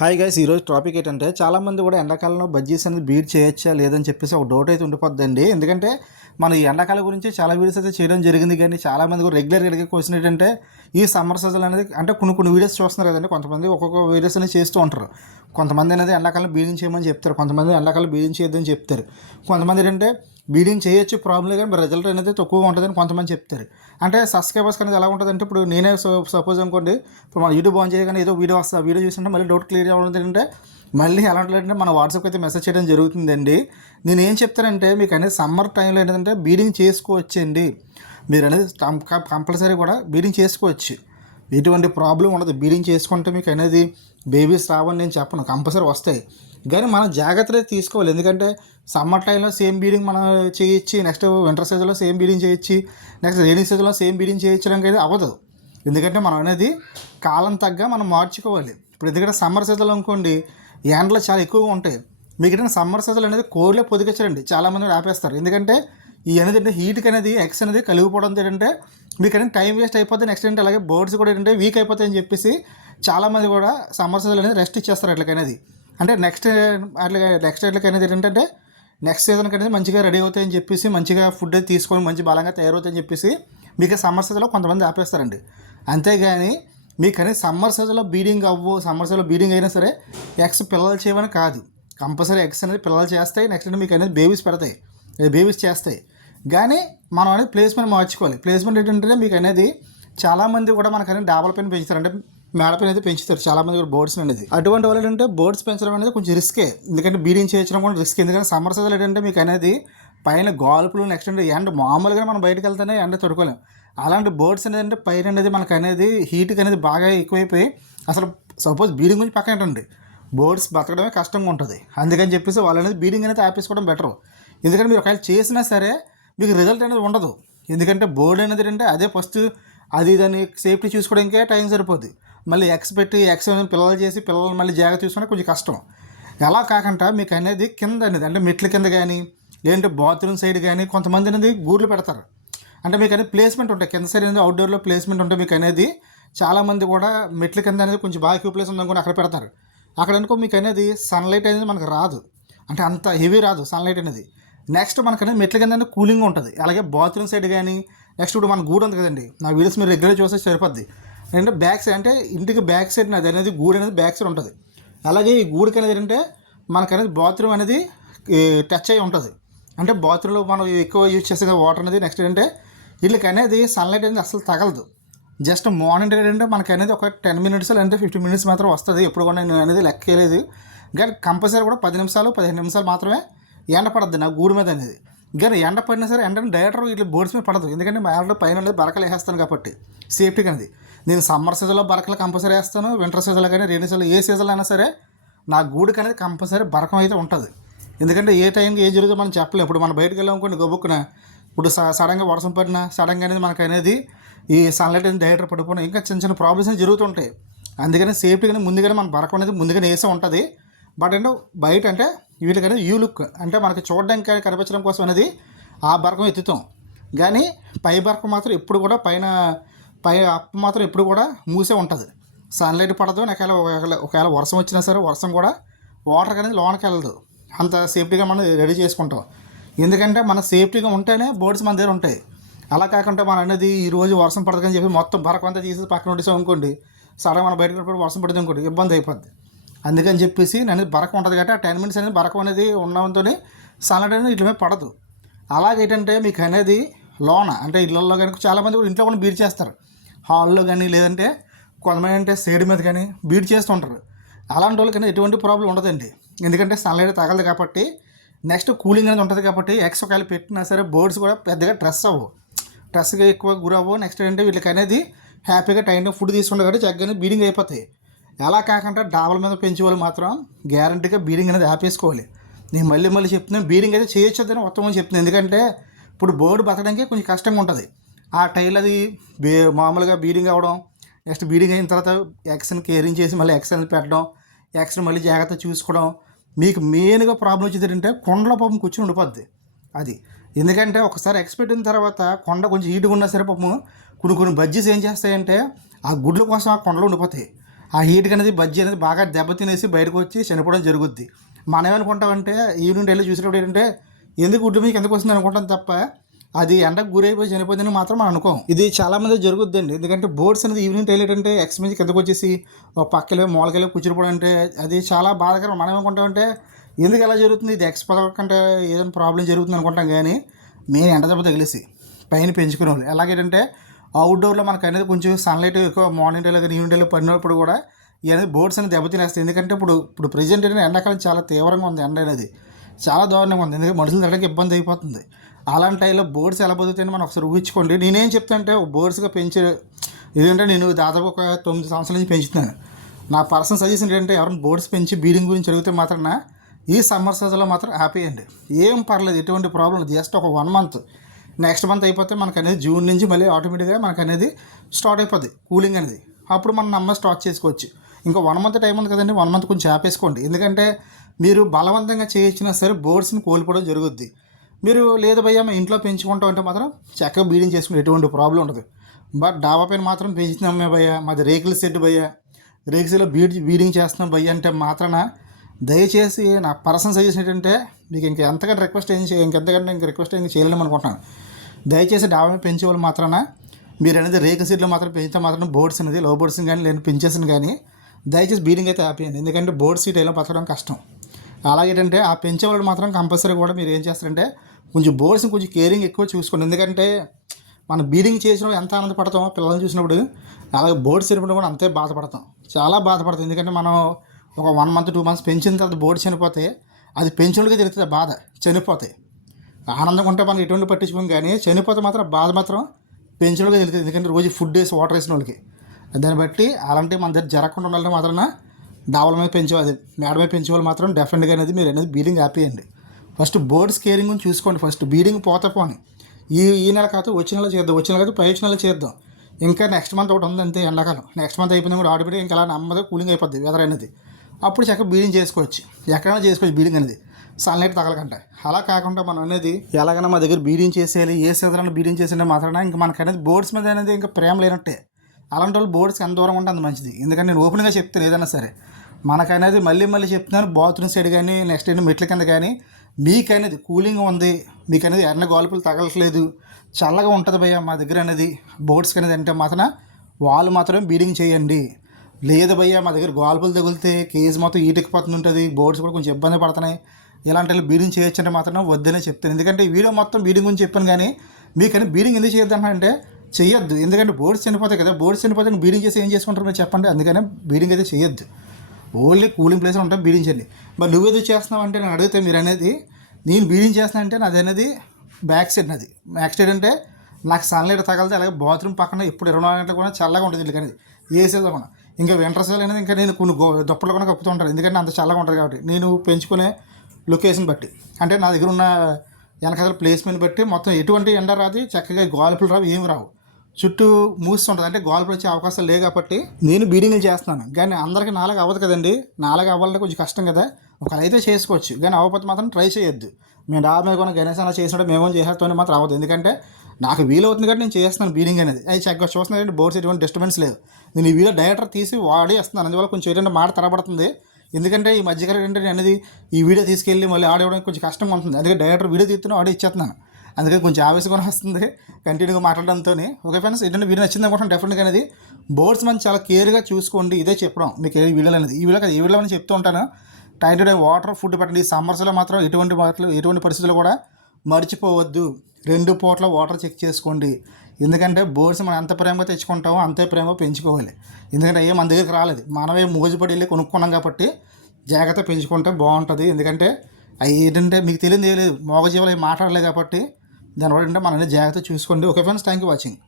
Hi guys, ఈరోజు topic ఏంటంటే చాలామంది కూడా ఎండాకాలంలో బజ్జీస్ అనేది బీట్ చేయొచ్చా లేదని చెప్పేసి ఒక డౌట్ అయితే ఉండిపోద్దండి. ఎందుకంటే మన ఈ ఎండాకాలం గురించి చాలా వీడియోస్ అయితే చేయడం జరిగింది, కానీ చాలామంది కూడా రెగ్యులర్గా అడిగే క్వశ్చన్ ఏంటంటే ఈ సమ్మర్ సీజన్ అనేది అంటే కొన్ని వీడియోస్ చూస్తున్నారు కదండి. కొంతమంది ఒక్కొక్క వీడియోస్ అనేది చేస్తూ ఉంటారు. కొంతమంది అనేది ఎండాకాలం బీడింగ్ చేయమని చెప్తారు, కొంతమంది ఎండాకాలం బీడింగ్ చేయొద్దని చెప్తారు. కొంతమంది ఏంటంటే బీడింగ్ చేయొచ్చు ప్రాబ్లం కానీ రిజల్ట్ అనేది తక్కువగా ఉంటుందని కొంతమంది చెప్తారు. అంటే సబ్స్క్రైబర్స్ అనేది ఎలా ఉంటుందంటే, ఇప్పుడు నేనే సపోజ్ అనుకోండి, ఇప్పుడు మన యూట్యూబ్ ఆన్ చేయగానే ఏదో వీడియో వస్తుంది, ఆ వీడియో చూస్తుంటే మళ్ళీ డౌట్ క్లియర్ అవ్వడం ఏంటంటే మళ్ళీ ఎలాంటి మన వాట్సాప్కి అయితే మెసేజ్ చేయడం జరుగుతుందండి. నేను ఏం చెప్తానంటే, మీకు అనేది సమ్మర్ టైంలో ఏంటంటే బీడింగ్ చేసుకోవచ్చండి. మీరు అనేది కంపల్సరీ కూడా బీడింగ్ చేసుకోవచ్చు, ఎటువంటి ప్రాబ్లం ఉండదు. బీడింగ్ చేసుకుంటే మీకు అనేది బేబీస్ రావని నేను చెప్పను, కంపల్సరీ వస్తాయి. కానీ మనం జాగ్రత్తలు తీసుకోవాలి. ఎందుకంటే సమ్మర్ టైంలో సేమ్ బీడింగ్ మనం చేయొచ్చు, నెక్స్ట్ వింటర్ సీజన్లో సేమ్ బీడింగ్ చేయొచ్చు, నెక్స్ట్ రైనీ సీజన్లో సేమ్ బీడింగ్ చేయించడానికి అయితే అవ్వదు. ఎందుకంటే మనం అనేది కాలం తగ్గ మనం మార్చుకోవాలి. ఇప్పుడు ఎందుకంటే సమ్మర్ సీజన్లో అనుకోండి ఎండలు చాలా ఎక్కువగా ఉంటాయి. మీకు ఏంటంటే సమ్మర్ సీజన్ అనేది కోర్లే పొదిగించరండి, చాలామంది ఆపేస్తారు. ఎందుకంటే ఈ అనేది హీట్కి అనేది ఎగ్స్ అనేది కలిగిపోవడం ఏంటంటే మీకు అనేది టైం వేస్ట్ అయిపోతే, నెక్స్ట్ ఏంటంటే అలాగే బర్డ్స్ కూడా ఏంటంటే వీక్ అయిపోతాయని చెప్పేసి చాలామంది కూడా సమ్మర్ సీజన్ అనేది రెస్ట్ ఇచ్చేస్తారు అట్లకనేది. అంటే నెక్స్ట్ అట్లకనేది ఏంటంటే నెక్స్ట్ సీజన్కి అనేది మంచిగా రెడీ అవుతాయని చెప్పేసి, మంచిగా ఫుడ్ అయితే తీసుకొని మంచి బలంగా తయారవుతాయని చెప్పేసి మీకు సమ్మర్ సీజన్లో కొంతమంది ఆపేస్తారండి. అంతేగాని మీకు అనేది సమ్మర్ సీజన్లో బీడింగ్ సమ్మర్ సీజన్లో బీడింగ్ అయినా సరే ఎగ్స్ పిల్లలు చేయమని కాదు, కంపల్సరీ ఎగ్స్ అనేది పిల్లలు చేస్తాయి. నెక్స్ట్ అంటే మీకు అనేది బేబీస్ పెడతాయి, బేబీస్ చేస్తాయి. కానీ మనం అనేది ప్లేస్మెంట్ మార్చుకోవాలి. ప్లేస్మెంట్ ఏంటంటే మీకు అనేది చాలామంది కూడా మనకు అనేది డాబల పైన పెంచుతారు, అంటే మేడ పైన అయితే పెంచుతారు చాలామంది కూడా బర్డ్స్ అనేది. అటువంటి వాళ్ళు ఏంటంటే బర్డ్స్ పెంచడం అనేది కొంచెం రిస్కే, ఎందుకంటే బీడింగ్ చేయించడం కూడా రిస్క్. ఎందుకంటే సమ్మర్ సీజన్ ఏంటంటే మీకు అనేది పైన గాల్పులు, నెక్స్ట్ అంటే ఎండ మామూలుగా మనం బయటకు వెళ్తేనే ఎండ తడుకోలేం. అలాంటి బర్డ్స్ అనేది అంటే పైన అనేది మనకు అనేది హీట్కి అనేది బాగా ఎక్కువైపోయి అసలు సపోజ్ బీడింగ్ గురించి పక్కన ఏంటండి బర్డ్స్ బతకడమే కష్టంగా ఉంటుంది. అందుకని చెప్పేసి వాళ్ళు అనేది బీడింగ్ అనేది ఆపేసుకోవడం బెటర్. ఎందుకంటే మీరు ఒకవేళ చేసినా సరే మీకు రిజల్ట్ అనేది ఉండదు. ఎందుకంటే బర్డ్ అనేది అంటే అదే ఫస్ట్ అది దాన్ని సేఫ్టీ చూసుకోవడానికే టైం సరిపోద్ది. మళ్ళీ ఎగ్స్ పెట్టి ఎగ్స్ పిల్లలు చేసి పిల్లలు మళ్ళీ జాగ్రత్త చూసుకుంటే కొంచెం కష్టం. ఎలా కాకుండా మీకు అనేది కింద అనేది అంటే మెట్ల కింద కానీ లేదంటే బాత్రూమ్ సైడ్ కానీ కొంతమంది అనేది గూడ్లు పెడతారు. అంటే మీకు అనేది ప్లేస్మెంట్ ఉంటాయి కింద సైడ్ అనేది అవుట్డోర్లో ప్లేస్మెంట్ ఉంటే మీకు అనేది చాలామంది కూడా మెట్ల కింద అనేది కొంచెం బాగా ఎక్కువ ప్లేస్ ఉందనుకోండి అక్కడ పెడతారు. అక్కడ అనుకో మీకు అనేది సన్లైట్ అనేది మనకు రాదు, అంటే అంత హెవీ రాదు సన్లైట్ అనేది. నెక్స్ట్ మనకు అనేది మెట్ల కింద కూలింగ్ ఉంటుంది. అలాగే బాత్రూమ్ సైడ్ కానీ నెక్స్ట్ ఇప్పుడు మన గూడు ఉంది కదండి, నా వీడియోస్ మీరు రెగ్యులర్ చూస్తే సరిపోద్ది. అంటే బ్యాక్ సైడ్ అంటే ఇంటికి బ్యాక్ సైడ్ అది అనేది గూడు అనేది బ్యాక్ సైడ్ ఉంటుంది. అలాగే ఈ గూడుకి అనేది ఏంటంటే మనకు అనేది బాత్రూమ్ అనేది టచ్ అయి ఉంటుంది. అంటే బాత్రూంలో మనం ఎక్కువ యూజ్ చేసే వాటర్ అనేది నెక్స్ట్ ఏంటంటే వీళ్ళకి అనేది సన్లైట్ అనేది అసలు తగలదు. జస్ట్ మార్నింగ్ ఏంటంటే మనకి అనేది ఒక 10 మినిట్స్ లేదంటే 15 మినిట్స్ మాత్రం వస్తుంది. ఎప్పుడు కూడా నేను అనేది లెక్కలేదు, కానీ కంపల్సరీ కూడా 10 నిమిషాలు 15 నిమిషాలు మాత్రమే ఎండ పడద్దు నా గూడు మీద అనేది. కానీ ఎండ పడినా సరే ఎండని డైరెక్టర్ ఇట్లా బోర్డ్స్ మీద పడదు, ఎందుకంటే మా పైన అనేది బరకలు వేసేస్తాను కాబట్టి సేఫ్టీకి అనేది. నేను సమ్మర్ సీజన్లో బరకలు కంపల్సరీ వేస్తాను, వింటర్ సీజన్లో కానీ రైనీ సీజన్లో ఏ సీజన్లో అయినా సరే నా గూడుకి అనేది కంపల్సరీ బరకం అయితే ఉంటుంది. ఎందుకంటే ఏ టైంకి ఏం జరుగుతుందో మనం చెప్పలేము. ఇప్పుడు మనం బయటకు వెళ్ళామనుకోండి గొబ్బుక్కున, ఇప్పుడు సడన్గా వర్షం పడినా సడన్గా అనేది మనకు అనేది ఈ సన్లైట్ అనేది డైరెక్టర్ పడిపోయినా ఇంకా చిన్న చిన్న ప్రాబ్లమ్స్ అనేది జరుగుతుంటాయి. అందుకని సేఫ్టీగానే ముందుగానే మన బరకం అనేది ముందుగానే వేసే ఉంటుంది. బట్ అంటే బయట అంటే వీటికనేది యూ లుక్ అంటే మనకి చూడడానికి కనిపించడం కోసం అనేది ఆ బరకం ఎత్తుతాం. కానీ పై బరకం మాత్రం ఎప్పుడు కూడా పై అప్పు మాత్రం ఎప్పుడు కూడా మూసే ఉంటుంది, సన్లైట్ పడదు. ఒకవేళ వర్షం వచ్చినా సరే వర్షం కూడా వాటర్ అనేది లోనకి వెళ్ళదు. అంత సేఫ్టీగా మనం రెడీ చేసుకుంటాం. ఎందుకంటే మన సేఫ్టీగా ఉంటేనే బర్డ్స్ మన దగ్గర ఉంటాయి. అలా కాకుండా మనం అనేది ఈరోజు వర్షం పడదని చెప్పి మొత్తం బరకం అంతా తీసి పక్కన ఉండేసాం అనుకోండి, సడన్ మనం బయటకు వర్షం పడుతుంది అనుకోండి ఇబ్బంది అయిపోద్ది. అందుకని చెప్పేసి నేను బరకం ఉంటుంది కాబట్టి ఆ 10 మినిట్స్ అనేది బరకం అనేది ఉండడంతో సన్లైట్ అనేది ఇట్ల మీద పడదు. అలాగేంటంటే మీకు అనేది లోన అంటే ఇళ్ళల్లో కానీ చాలామంది కూడా ఇంట్లో కూడా బీట్ చేస్తారు, హాల్లో కానీ లేదంటే కొంతమంది అంటే సైడ్ మీద కానీ బీట్ చేస్తూ ఉంటారు. అలాంటి వాళ్ళకైనా ఎటువంటి ప్రాబ్లం ఉండదండి, ఎందుకంటే సన్లైట్ తగలదు కాబట్టి. నెక్స్ట్ కూలింగ్ అనేది ఉంటుంది కాబట్టి ఎగ్స్ ఒకవేళ పెట్టినా సరే బర్డ్స్ కూడా పెద్దగా స్ట్రెస్గా ఎక్కువ గురవ్వు. నెక్స్ట్ ఏంటంటే వీళ్ళకి అనేది హ్యాపీగా టైంలో ఫుడ్ తీసుకుంటారు కాబట్టి చక్కగానే బీడింగ్ అయిపోతాయి. ఎలా కాకుండా డాబల మీద పెంచే వాళ్ళు మాత్రం గ్యారంటీగా బీడింగ్ అనేది ఆపేసుకోవాలి. నేను మళ్ళీ చెప్తున్నాను, బీడింగ్ అయితే చేయొచ్చని మొత్తం చెప్తున్నాను. ఎందుకంటే ఇప్పుడు బర్డ్ బతకడానికి కొంచెం కష్టంగా ఉంటుంది. ఆ టైల్ అది మామూలుగా బీడింగ్ అవ్వడం, నెక్స్ట్ బీడింగ్ అయిన తర్వాత ఎగ్స్ని కేరింగ్ చేసి మళ్ళీ ఎగ్స్ అనేది పెట్టడం, ఎగ్స్ని మళ్ళీ జాగ్రత్త చూసుకోవడం. మీకు మెయిన్గా ప్రాబ్లం వచ్చేది ఏంటంటే కొండలో పాపం కూర్చొని ఉండిపోద్ది అది. ఎందుకంటే ఒకసారి ఎగ్స్ పెట్టిన తర్వాత కొండ కొంచెం హీట్గా ఉన్నా సరే పాపం కొన్ని బజ్జీస్ ఏం చేస్తాయంటే ఆ గుడ్ల కోసం ఆ కొండలో ఉండిపోతాయి. ఆ హీట్కి అనేది బజ్జీ అనేది బాగా దెబ్బతినేసి బయటకు వచ్చి చనిపోవడం జరుగుద్ది. మనం ఏమనుకుంటామంటే ఈవినింగ్ టైంలో చూసినప్పుడు ఏంటంటే ఎందుకు గుడ్డు మీకు ఎందుకు వస్తుంది అనుకుంటాం తప్ప అది ఎండకు గురైపోయి చనిపోయిందని మాత్రం మనం అనుకోం. ఇది చాలామంది జరుగుద్దండి. ఎందుకంటే బోర్డ్స్ అనేది ఈవినింగ్ టైం ఏంటంటే ఎక్స్ నుంచి కిందకు వచ్చేసి ఒక పక్కలే మూలకెళ్ళి కూర్చునిపోవడం అంటే అది చాలా బాధాకరం. మనం ఏమనుకుంటామంటే ఎందుకు ఎలా జరుగుతుంది, ఇది ఎక్స్ పదకంటే ఏదైనా ప్రాబ్లం జరుగుతుంది అనుకుంటాం. కానీ మెయిన్ ఎండ దెబ్బ తగిలేసి పైన పెంచుకునే వాళ్ళు ఎలాగేంటంటే అవుట్డోర్లో మనకు అనేది కొంచెం సన్లైట్ ఎక్కువ మార్నింగ్ టైంలో కానీ ఈవినింగ్ టైంలో పడినప్పుడు కూడా ఇవన్నీ బోర్డ్స్ అనేది దెబ్బతినేస్తాయి. ఎందుకంటే ఇప్పుడు ప్రజెంట్ ఏంటంటే ఎండాకాలం చాలా తీవ్రంగా ఉంది, ఎండ అనేది చాలా దారుణంగా ఉంది. ఎందుకంటే మనుషులు తినడానికి ఇబ్బంది అయిపోతుంది. అలాంటి టైంలో బోర్డ్స్ ఎలా బతుకుతాయని మనం ఒకసారి ఊహించుకోండి. నేనేం చెప్తానంటే బోర్డ్స్గా పెంచే ఏంటంటే నేను దాదాపు ఒక 9 సంవత్సరాల నుంచి పెంచుతున్నాను. నా పర్సనల్ సజెషన్ ఏంటంటే ఎవరైనా బోర్డ్స్ పెంచి బీడింగ్ గురించి అడిగితే మాత్రం ఈ సమ్మర్ సీజన్లో మాత్రం హ్యాపీ అండి, ఏం పర్లేదు, ఎటువంటి ప్రాబ్లం లేదు. జస్ట్ ఒక 1 మంత్, నెక్స్ట్ మంత్ అయిపోతే మనకు అనేది జూన్ నుంచి మళ్ళీ ఆటోమేటిక్గా మనకు అనేది స్టార్ట్ అయిపోద్ది కూలింగ్ అనేది. అప్పుడు మనం నమ్మ స్టార్ట్ చేసుకోవచ్చు. ఇంకా 1 మంత్ టైం ఉంది కదండి, 1 మంత్ కొంచెం ఆపేసుకోండి. ఎందుకంటే మీరు బలవంతంగా చేయించినా సరే బోర్డ్స్ని కోల్పోవడం జరుగుద్ది. మీరు లేదు భయ్యా మేము ఇంట్లో పెంచుకుంటాం అంటే మాత్రం చక్కగా బీడింగ్ చేసుకుని ఎటువంటి ప్రాబ్లం ఉండదు. బట్ డాబా పైన మాత్రం పెంచుతున్నామే భయ్యా, మాది రేకుల సెట్ భయ్యా, రేకులో బీడింగ్ చేస్తున్నాం భయ్యా అంటే మాత్రాన దయచేసి నా పర్సనల్ సజెషన్ ఏంటంటే మీకు ఇంకెంతకంటే రిక్వెస్ట్ ఏం చేయలేము అనుకుంటున్నాను. దయచేసి డాబా మీద పెంచేవాళ్ళు మాత్రాన మీరు అనేది రేకుల సెట్లు మాత్రం పెంచితే మాత్రం బోర్డ్స్ అనేది లో బోర్డ్స్ని కానీ లేని పెంచేసిన కానీ దయచేసి బీడింగ్ అయితే హ్యాపీ అండి. ఎందుకంటే బోర్డ్ సీట్ ఎలా బతకడం కష్టం. అలాగేంటంటే ఆ పెంచేవాళ్ళు మాత్రం కంపల్సరీ కూడా మీరు ఏం చేస్తారంటే కొంచెం బోర్డ్స్ని కొంచెం కేరింగ్ ఎక్కువ చూసుకోండి. ఎందుకంటే మనం బీడింగ్ చేసినప్పుడు ఎంత ఆనందపడతామో పిల్లల్ని చూసినప్పుడు, అలాగే బోర్డ్స్ చనిపోయినప్పుడు కూడా అంతే బాధపడతాం, చాలా బాధపడతాం. ఎందుకంటే మనం ఒక 1 మంత్ 2 మంత్స్ పెంచిన తర్వాత బోర్డు చనిపోతే అది పెంచినోళ్ళకి తెలుస్తుంది బాధ. చనిపోతాయి ఆనందంగా ఉంటే మనం ఎటువంటి పట్టించుకోం, కానీ చనిపోతే మాత్రం బాధ మాత్రం పెంచినోళ్ళకి తెలుస్తుంది. ఎందుకంటే రోజు ఫుడ్ వేసి వాటర్ వేసిన వాళ్ళకి. దాన్ని బట్టి అలాంటివి మన దగ్గర జరగకుండా ఉండాలంటే మాత్రం డాబల మీద పెంచేవాళ్ళు, మేడ మీద పెంచేవాళ్ళు మాత్రం డెఫినెట్గా అనేది మీరు అనేది బీడింగ్ ఆపేయండి. ఫస్ట్ బోర్డ్స్ కేరింగ్ చూసుకోండి. ఫస్ట్ బీడింగ్ పోతే పోని ఈ నెల కాదు వచ్చే నెల చేద్దాం, వచ్చే నెల కాదు పై నెల చేద్దాం. ఇంకా నెక్స్ట్ మంత్ ఒకటి ఉంది అంతే ఎండాకాలం. నెక్స్ట్ మంత్ అయిపోయినా కూడా ఆడిపోయి ఇంకా అలా నెమ్మదిగా కూలింగ్ అయిపోద్ది వెదర్ అనేది. అప్పుడు చక్కగా బీడింగ్ చేసుకోవచ్చు, ఎక్కడైనా చేసుకోవచ్చు బీడింగ్ అనేది సన్లైట్ తగలకంటే. అలా కాకుండా మనం అనేది ఎలాగైనా మా దగ్గర బీడింగ్ చేసేయాలి, ఏ సీజన్ బీడింగ్ చేసినా మాత్రం ఇంకా మనకు అనేది బోర్డ్స్ మీద అనేది ఇంకా ప్రేమ లేనట్టే. అలాంటి వాళ్ళు బోర్డ్స్కి ఎంత దూరం ఉంటే అంత మంచిది. ఎందుకంటే నేను ఓపెన్గా చెప్తాను ఏదైనా సరే మనకనేది మళ్ళీ చెప్తున్నాను. బాత్రూమ్ సైడ్ కానీ నెక్స్ట్ ఏంటి మెట్ల కింద కానీ మీకు అనేది కూలింగ్ ఉంది, మీకు అనేది ఎర్ర గోల్పులు తగలట్లేదు, చల్లగా ఉంటుంది భయ్య మా దగ్గర అనేది బోర్డ్స్కి అనేది అంటే మాత్రం వాళ్ళు మాత్రం బీడింగ్ చేయండి. లేదు భయ్య మా దగ్గర గోల్పులు తగిలితే కేజీ మొత్తం ఈటెక్కిపోతుంది ఉంటుంది, బోర్డ్స్ కూడా కొంచెం ఇబ్బంది పడుతున్నాయి, ఇలాంటి బీడింగ్ చేయొచ్చు అంటే మాత్రం వద్దనే చెప్తాను. ఎందుకంటే ఈ వీడియో మొత్తం బీడింగ్ గురించి చెప్పాను, కానీ మీకని బీడింగ్ ఎందుకు చేయొద్దు అంటే చేయొద్దు. ఎందుకంటే బోర్డ్స్ చనిపోతాయి కదా, బోర్డ్స్ చనిపోతే బీడింగ్ చేసి ఏం చేసుకుంటారు మీరు చెప్పండి. అందుకనే బీడింగ్ అయితే చేయొద్దు, ఓన్లీ కూలింగ్ ప్లేస్లో ఉంటే బీడింగ్ చేయండి. మరి నువ్వేదో చేస్తున్నావు అంటే నేను అడిగితే మీరు అనేది నేను బీడింగ్ చేస్తున్నా అంటే నాది అనేది బ్యాక్ సైడ్. నాది బ్యాక్ సైడ్ అంటే నాకు సన్లైట్ తగలితే అలాగే బాత్రూమ్ పక్కన ఇప్పుడు 24 గంటలు కూడా చల్లగా ఉంటుంది ఇల్లు అనేది ఏసేదో కూడా. ఇంకా వింటర్ సీజన్ అనేది ఇంకా నేను కొన్ని దుప్పలు కూడా కప్పుతూ ఉంటాను, ఎందుకంటే అంత చల్లగా ఉంటుంది కాబట్టి. నేను పెంచుకునే లొకేషన్ బట్టి అంటే నా దగ్గర ఉన్న వెనకాల ప్లేస్మెంట్ బట్టి మొత్తం ఎటువంటి ఎండ రాదు, చక్కగా గోల్పులు రావు, ఏమి రావు, చుట్టూ మూస్తుంటుంది. అంటే గోల్పులు వచ్చే అవకాశాలు లేవు కాబట్టి నేను బీడింగ్లు చేస్తున్నాను. కానీ అందరికీ నాలుగు అవ్వదు కదండి, నాలుగు అవ్వాలంటే కొంచెం కష్టం కదా. ఒకరైతే చేసుకోవచ్చు, కానీ అవ్వకపోతే మాత్రం ట్రై చేయొద్దు. మేము డాబా మీద కూడా గణేష్ అలా చేసినట్టు మేము చేసేస్తామని మాత్రం అవ్వదు. ఎందుకంటే నాకు వీలవుతుంది కాబట్టి నేను చేస్తున్నాను బీడింగ్ అనేది. అది చక్కగా చూస్తున్నారంటే బోర్డ్స్ ఎటువంటి డిస్టర్బెన్స్ లేదు. నేను ఈ వీడియో డైరెక్టర్ తీసి వాడేస్తున్నాను, అందువల్ల కొంచెం ఏంటంటే మాట తరబడుతుంది. ఎందుకంటే ఈ మధ్యకాలం ఏంటంటే అనేది ఈ వీడియో తీసుకెళ్ళి మళ్ళీ ఆడియో ఇవ్వడానికి కొంచెం కష్టంగా ఉంటుంది. అందుకే డైరెక్టర్ వీడియో తీస్తున్నాను, ఆడియో ఇచ్చేస్తున్నాను. అందుకని కొంచెం ఆవేశంగా వస్తుంది కంటిన్యూగా మాట్లాడడంతో. ఓకే ఫ్రెండ్స్, ఏంటంటే వీడియో నచ్చింది అనుకుంటున్నాను. డెఫినెట్గా అనేది బోర్డ్స్ మనం చాలా కేర్గా చూసుకోండి. ఇదే చెప్పడం మీకు ఏ వీడియోలో అనేది. ఈ వీడియోలో అని చెప్తూ ఉంటాను. Time to time water food పెట్టండి. సమ్మర్స్లో మాత్రం ఎటువంటి పరిస్థితుల్లో కూడా మర్చిపోవద్దు. 2 పూట్ల వాటర్ చెక్ చేసుకోండి. ఎందుకంటే బోర్డ్స్ మనం ఎంత ప్రేమగా తెచ్చుకుంటామో అంతే ప్రేమగా పెంచుకోవాలి. ఎందుకంటే అయ్యే మన దగ్గరికి రాలేదు, మనమే మోజుపడి వెళ్ళి కొనుక్కున్నాం కాబట్టి జాగ్రత్త పెంచుకుంటే బాగుంటుంది. ఎందుకంటే అవి ఏంటంటే మీకు తెలియదు, మోగజీవులు అవి మాట్లాడలేదు కాబట్టి దానివల్ల అంటే మనం జాగ్రత్త చూసుకోండి. Okay friends, thank you watching.